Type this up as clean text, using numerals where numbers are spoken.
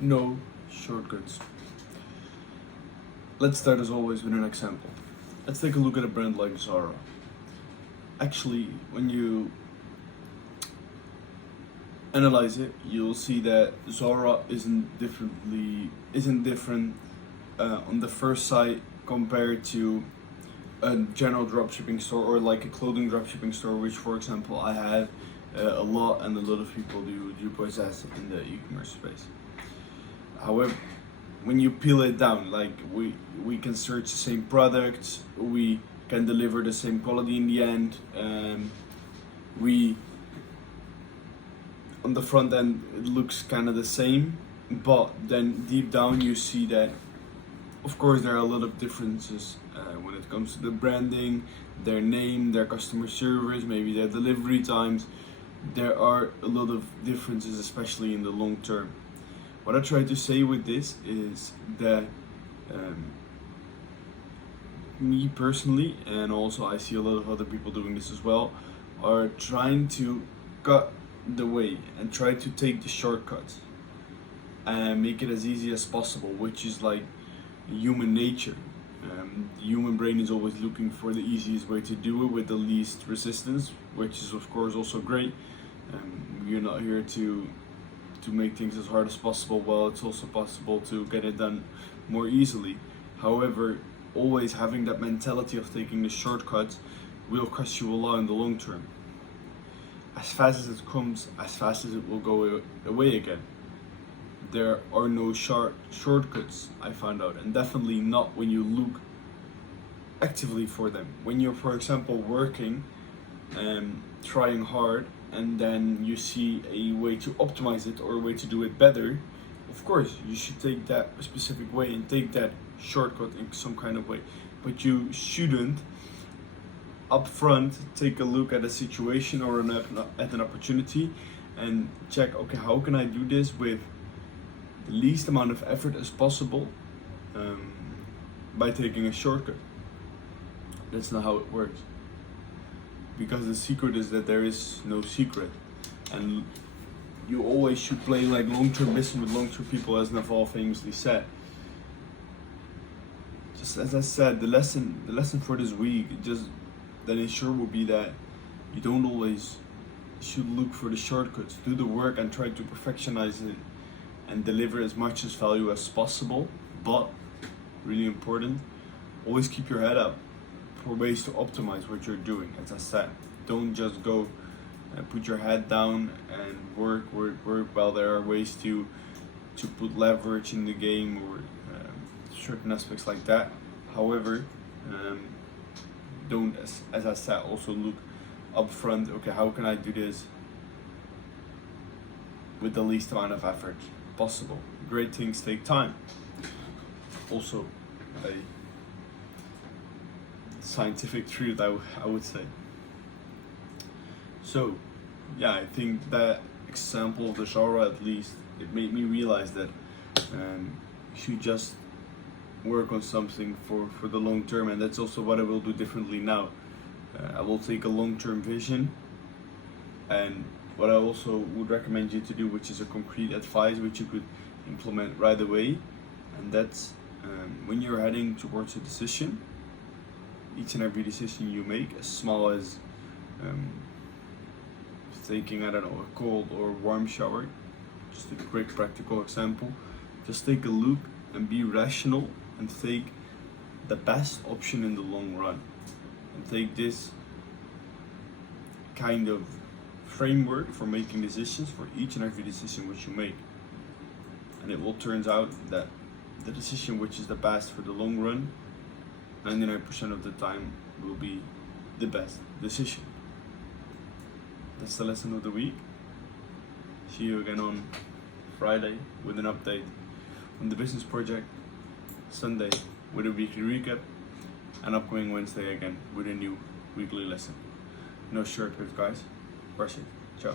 No shortcuts. Let's start as always with an example. Let's take a look at a brand like Zara. Actually, when you analyze it, you'll see that Zara isn't different on the first sight compared to a general dropshipping store or like a clothing dropshipping store, which, for example, I have a lot and a lot of people do possess in the e-commerce space. However, when you peel it down, like we can search the same products, we can deliver the same quality in the end. We on the front end it looks kind of the same, but then deep down you see that, of course, there are a lot of differences when it comes to the branding, their name, their customer service, maybe their delivery times. There are a lot of differences, especially in the long term. What I try to say with this is that me personally, and also I see a lot of other people doing this as well, are trying to cut the way and try to take the shortcuts and make it as easy as possible, which is like human nature. The human brain is always looking for the easiest way to do it with the least resistance, which is of course also great. You're not here to make things as hard as possible. Well, it's also possible to get it done more easily. However, always having that mentality of taking the shortcuts will cost you a lot in the long term. As fast as it comes, as fast as it will go away again. There are no shortcuts, I found out, and definitely not when you look actively for them. When you're, for example, working and trying hard, and then you see a way to optimize it or a way to do it better, of course you should take that specific way and take that shortcut in some kind of way. But you shouldn't upfront take a look at a situation or at an opportunity and check, okay, how can I do this with the least amount of effort as possible by taking a shortcut. That's not how it works. Because the secret is that there is no secret, and you always should play like long-term business with long-term people, as Naval famously said. Just as I said, the lesson for this week, just that it sure will be that you don't always should look for the shortcuts. Do the work and try to perfectionize it and deliver as much as value as possible. But really important, always keep your head up for ways to optimize what you're doing. As I said, don't just go and put your head down and work while there are ways to put leverage in the game or certain aspects like that. However, don't, as I said, also look upfront, okay, how can I do this with the least amount of effort possible? Great things take time. Also a scientific truth, I would say. So yeah, I think that example of the Zara, at least, it made me realize that you should just work on something for the long term, and that's also what I will do differently now. I will take a long-term vision, and what I also would recommend you to do, which is a concrete advice which you could implement right away, and that's when you're heading towards a decision, each and every decision you make, as small as taking, I don't know, a cold or warm shower, just a quick practical example, just take a look and be rational and take the best option in the long run, and take this kind of framework for making decisions for each and every decision which you make, and it will turn out that the decision which is the best for the long run 99% of the time will be the best decision. That's the lesson of the week. See you again on Friday with an update on the business project, Sunday with a weekly recap, and upcoming Wednesday again with a new weekly lesson. No shortcuts, guys. Brush it. Ciao.